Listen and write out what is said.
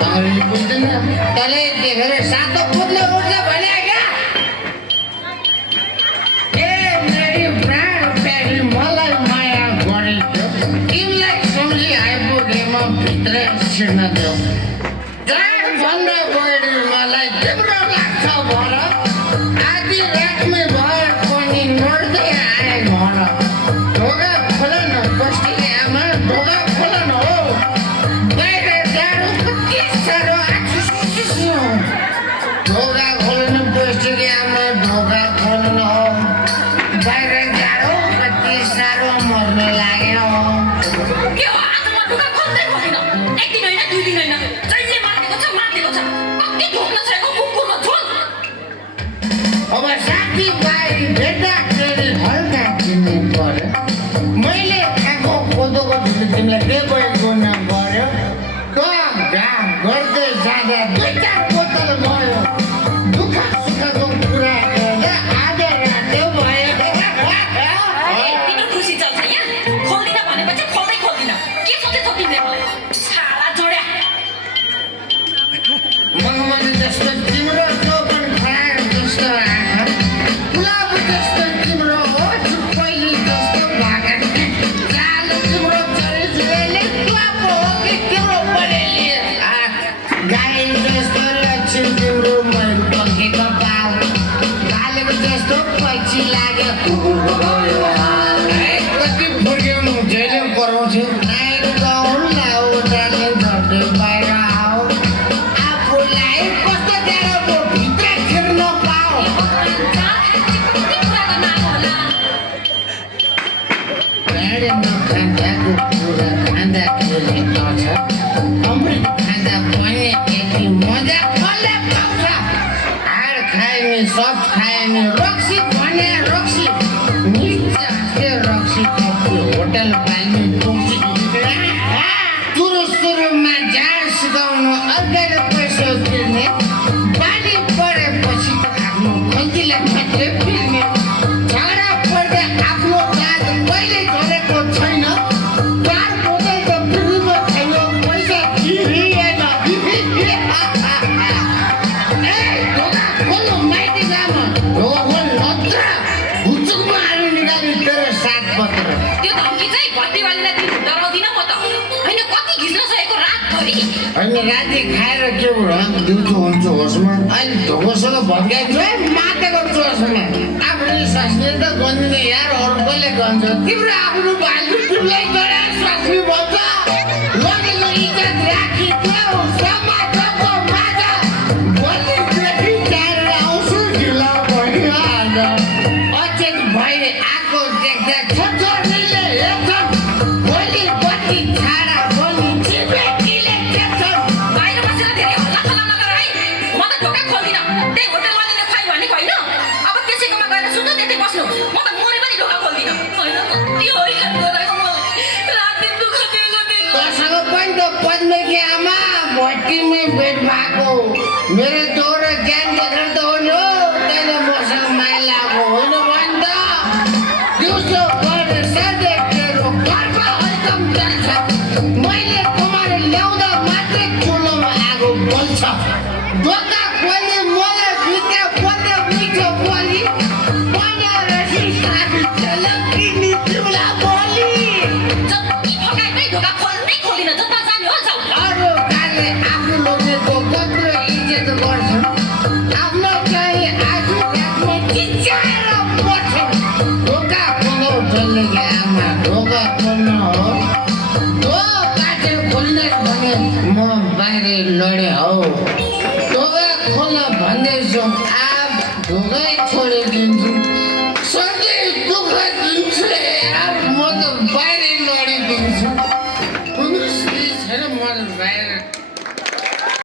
तपाईँले बुझ्दैन तँले देखेर सातो पुत्लो उठ्छ भने क्या ए मेरी प्राण प्यारी मलाई माया गरेको तिमीलाई सम्झी आइपुगेमा भित्र छिर्न देऊ भन्दा बढी मलाई तिम्रो लाग्छ भर आधी रातमै भए पनि नड्दै आए घर ढोका खोल न बस्तीले आमा ढोका खोल न हो बाहिर जाडो कति साह्रो आछु ढोका खोल्न बस्तीले आमा ढोका खोल्न हो बाहिर जाडो कति साह्रो मर्न लाग्यो अब साथीभाइ भेट्दाखेरि हल्का किन्नु पर्यो मैले खाएको कोदोको ढुङ्गा तिमीलाई के गर्न पर्यो त घाम गर्दै जाँदा दुई चार बोतल भयो दुःख सुखको कुरा गर्दा आधा रातो भयो खुसी चल्छ यहाँ खोल्दिन भनेपछि खोल्दै खोल्दिन के सोचेछौ तिमीले मलाई छाला जोड्या मगमन जस्तो तिम्रो चौपन खाएर जस्तो आँखा गुलाब जस्तो तिम्रो हो पहिले जस्तो भाका चाल तिम्रो चरित्रले गुलाबको हो कि तिम्रो बनेली गाई जस्तो लक्ष्मी तिम्रो मैले पखेको बाल भालेको जस्तो पछि लाग्यो कुकुरको भयो कति फुर्क्याउनु जहिले कराउँछु नाइट गाउँ लाउटाले झट्टै बाहिर आऊ आफूलाई कस्तो जाडोको भित्र छिर्न पाऊ गाडी नखाँदाको कुरा खाँदाखेरि आउँछ अमृत खाँदा पनि यति मजा कसले पाउँछ हाड खायो नि सब खायो नि रक्सी भने रक्सी निचा हाँस्यो रक्सी कति होटल पाल्ने टोक्सी सुरुमा झाड सिकाउनु अगाडि पैसा तिर्ने बानी परेपछि त आफ्नो खल्तीलाई मात्रै फिर्ने झगडा पर्दा आफ्नो दाद कहिले गरेको छैन कार बोतल त फ्रीमा छैन पैसा तिरिएन ढोका खोल्नु माइती जामा ढोका खोल नत्र हुचुकमा आलु निकाली तेरो साथ पत्र त्यो धम्की चाहिँ भत्तीवालीलाई तिमी डराउँदिन म त होइन कति घिच्न सकेको रातभरि होइन राति खाएर के भयो दिउँसो हुन्छ होसमा अहिले ढोकोसँग भत्काइन्छ माटेको चोसमा आफूले स्वास्नी त गन्दिन यार अरू कसले गन्छ तिम्रो आफ्नो भाइले तिमीलाई गरे स्वास्नी भन्छ लगेको इज्जत राखी देऊ समाजको माझ बलिदेखि टाढो आउँछु ढिलो भइहाल्छ अचेत भएर आएको देख्दा छोरीले हेर्छन् भोलि बत्ती छाडा भोलि छिमेकीले देख्छन् बाहिर बसेर धेरै हल्ला खल्ला नगर है म त ढोका खोल्दिन त्यही होटल मालिकले खाइ भनेको होइन अब त्यसैकोमा गएर सुत्नु त्यतै बस्नु म त मरे पनि ढोका खोल्दिन होइन कति हैरान गराएको मलाई रात दिन दुःख दिएको दिन तसँग पनि त पद्मेकी आमा भट्टीमै भेट भएको मेरो दोहोरो ज्ञान देखेर त हो नि हो तैँले मसँग माया लागेको होइन भने त दिउँसो गरेर सधैँ तेरो घरमा हल्कम जान्छ मैले कुमार ल्याउँदा मात्रै चुलोमा आगो बल्छ ढोका खोले मलाई भित्र पत्यो मिठो बोली बनाएर साथी झलकिनी तिमीलाई बोली जति फकाइ नै ढोका खोल्नै खोल्दिन जता जाने हो जाऊ अरू काले आफ्नो लोग्नेको कत्रो इज्जत गर्छन् आफ्नो चाहिँ आजु रातमा चिच्याएर बढ्छन् ढोका खोलो जल्लेकी आमा ढोका खोल्न हो ढोका खोल्ने भने म बाहिर लडे हौ ढोका खोल्न भन्दैछु आप ढोकै छोडिदिन्छु सर्दै